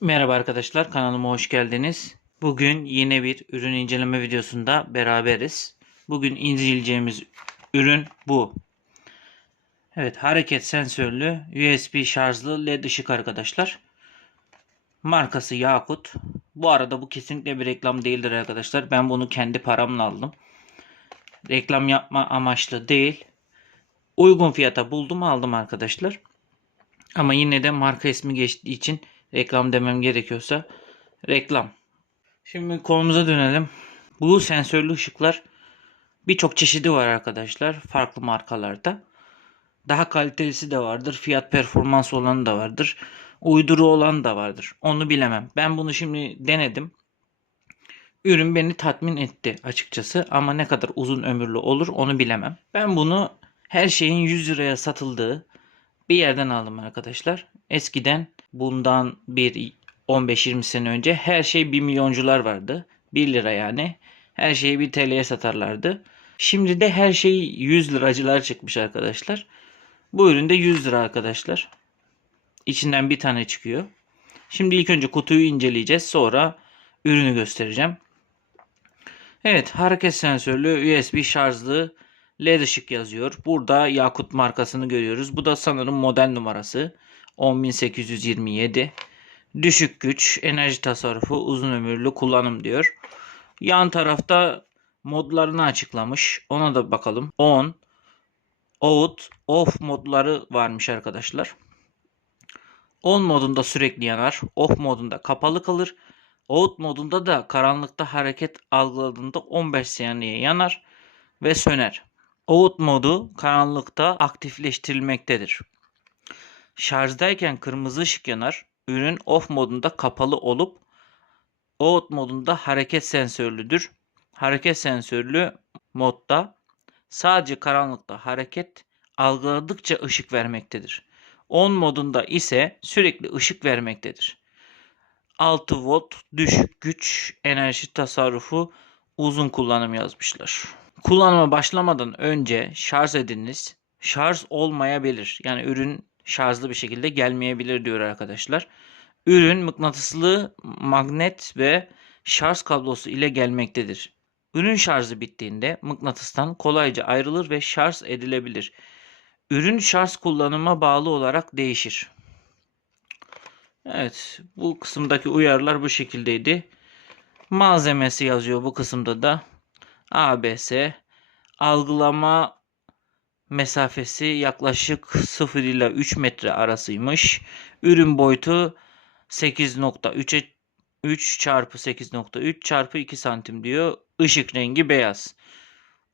Merhaba arkadaşlar kanalıma hoş geldiniz. Bugün yine bir ürün inceleme videosunda beraberiz. Bugün inceleyeceğimiz ürün bu. Evet hareket sensörlü USB şarjlı led ışık arkadaşlar. Markası Yakut. Bu arada bu kesinlikle bir reklam değildir arkadaşlar. Ben bunu kendi paramla aldım. Reklam yapma amaçlı değil. Uygun fiyata buldum aldım arkadaşlar. Ama yine de marka ismi geçtiği için reklam demem gerekiyorsa reklam. Şimdi konumuza dönelim. Bu sensörlü ışıklar birçok çeşidi var arkadaşlar. Farklı markalarda. Daha kalitelisi de vardır. Fiyat performans olanı da vardır. Uyduru olan da vardır. Onu bilemem. Ben bunu şimdi denedim. Ürün beni tatmin etti açıkçası ama ne kadar uzun ömürlü olur onu bilemem. Ben bunu her şeyin 100 liraya satıldığı bir yerden aldım arkadaşlar. Eskiden bundan bir 15-20 sene önce her şey 1 milyoncular vardı. 1 lira yani. Her şeyi 1 TL'ye satarlardı. Şimdi de her şey 100 liracılar çıkmış arkadaşlar. Bu ürün de 100 lira arkadaşlar. İçinden bir tane çıkıyor. Şimdi ilk önce kutuyu inceleyeceğiz. Sonra ürünü göstereceğim. Evet hareket sensörlü USB şarjlı LED ışık yazıyor. Burada Yakut markasını görüyoruz. Bu da sanırım model numarası. 10827. Düşük güç, enerji tasarrufu, uzun ömürlü kullanım diyor. Yan tarafta modlarını açıklamış. Ona da bakalım. On, out, off modları varmış arkadaşlar. On modunda sürekli yanar. Off modunda kapalı kalır. Out modunda da karanlıkta hareket algıladığında 15 saniye yanar ve söner. Out modu karanlıkta aktifleştirilmektedir. Şarjdayken kırmızı ışık yanar. Ürün off modunda kapalı olup out modunda hareket sensörlüdür. Hareket sensörlü modda sadece karanlıkta hareket algıladıkça ışık vermektedir. On modunda ise sürekli ışık vermektedir. 6 volt düşük güç enerji tasarrufu uzun kullanım yazmışlar. Kullanıma başlamadan önce şarj ediniz. Şarj olmayabilir. Yani ürün şarjlı bir şekilde gelmeyebilir diyor arkadaşlar. Ürün mıknatıslı magnet ve şarj kablosu ile gelmektedir. Ürün şarjı bittiğinde mıknatıstan kolayca ayrılır ve şarj edilebilir. Ürün şarj kullanıma bağlı olarak değişir. Evet, bu kısımdaki uyarılar bu şekildeydi. Malzemesi yazıyor bu kısımda da. ABS algılama mesafesi yaklaşık 0 ile 3 metre arasıymış. Ürün boyutu 8.3'e 3 çarpı 8.3 çarpı 2 santim diyor. Işık rengi beyaz.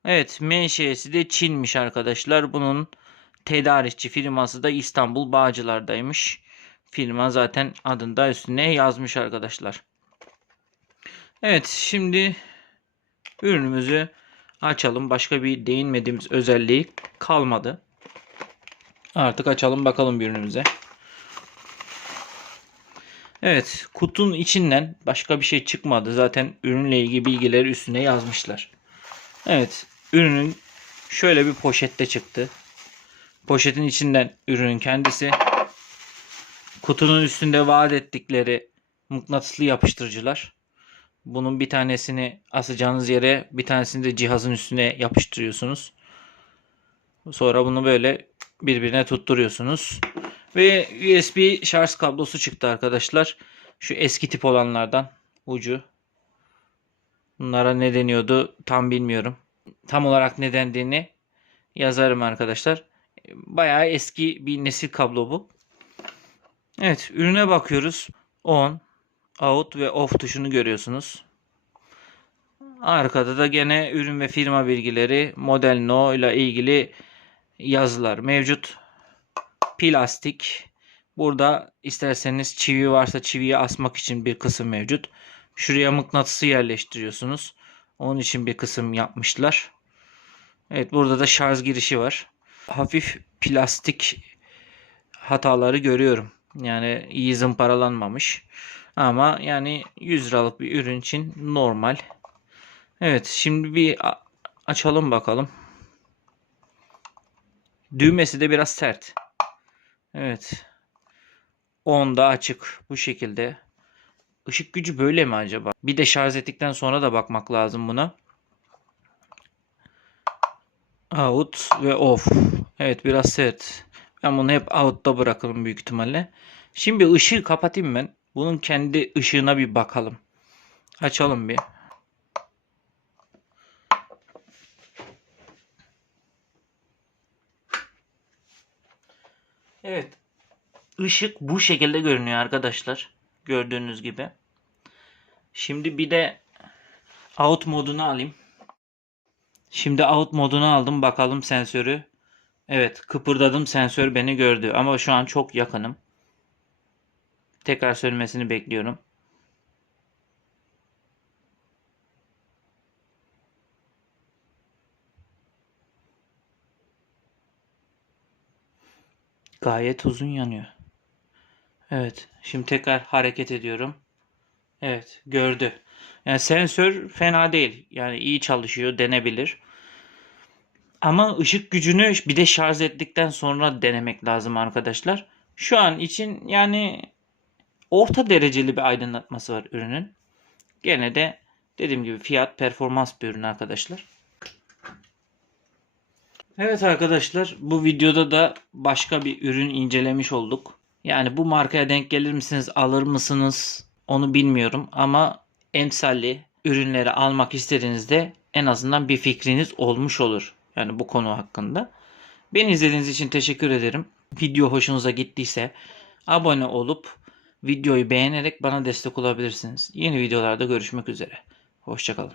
Evet menşeesi de Çinmiş arkadaşlar. Bunun tedarikçi firması da İstanbul Bağcılar'daymış. Firma zaten adında üstüne yazmış arkadaşlar. Evet şimdi ürünümüzü açalım. Başka bir değinmediğimiz özelliği kalmadı. Artık açalım bakalım bir ürünümüze. Evet kutunun içinden başka bir şey çıkmadı. Zaten ürünle ilgili bilgileri üstüne yazmışlar. Evet ürünün şöyle bir poşette çıktı. Poşetin içinden ürünün kendisi. Kutunun üstünde vaat ettikleri mıknatıslı yapıştırıcılar. Bunun bir tanesini asacağınız yere bir tanesini de cihazın üstüne yapıştırıyorsunuz. Sonra bunu böyle birbirine tutturuyorsunuz. Ve USB şarj kablosu çıktı arkadaşlar. Şu eski tip olanlardan ucu. Bunlara ne deniyordu tam bilmiyorum. Tam olarak ne dendiğini yazarım arkadaşlar. Bayağı eski bir nesil kablo bu. Evet ürüne bakıyoruz. On, out ve off tuşunu görüyorsunuz. Arkada da gene ürün ve firma bilgileri, model no ile ilgili yazılar mevcut. Plastik. Burada isterseniz çivi varsa çiviyi asmak için bir kısım mevcut. Şuraya mıknatısı yerleştiriyorsunuz. Onun için bir kısım yapmışlar. Evet burada da şarj girişi var. Hafif plastik hataları görüyorum. Yani iyi zımparalanmamış. Ama yani 100 liralık bir ürün için normal. Evet şimdi bir açalım bakalım. Düğmesi de biraz sert. Evet. 10'da açık bu şekilde. Işık gücü böyle mi acaba? Bir de şarj ettikten sonra da bakmak lazım buna. Out ve off. Evet biraz sert. Ben bunu hep out'ta bırakırım büyük ihtimalle. Şimdi ışığı kapatayım ben. Bunun kendi ışığına bir bakalım. Açalım bir. Evet. Işık bu şekilde görünüyor arkadaşlar. Gördüğünüz gibi. Şimdi bir de out modunu alayım. Şimdi out modunu aldım. Bakalım sensörü. Evet kıpırdadım sensör beni gördü. Ama şu an çok yakınım. Tekrar söylemesini bekliyorum. Gayet uzun yanıyor. Evet. Şimdi tekrar hareket ediyorum. Evet. Gördü. Yani sensör fena değil. Yani iyi çalışıyor. Denebilir. Ama ışık gücünü bir de şarj ettikten sonra denemek lazım arkadaşlar. Şu an için yani orta dereceli bir aydınlatması var ürünün. Gene de dediğim gibi fiyat performans bir ürün arkadaşlar. Evet arkadaşlar bu videoda da başka bir ürün incelemiş olduk. Yani bu markaya denk gelir misiniz alır mısınız onu bilmiyorum ama emsalli ürünleri almak istediğinizde en azından bir fikriniz olmuş olur. Yani bu konu hakkında. Beni izlediğiniz için teşekkür ederim. Video hoşunuza gittiyse abone olup videoyu beğenerek bana destek olabilirsiniz. Yeni videolarda görüşmek üzere. Hoşçakalın.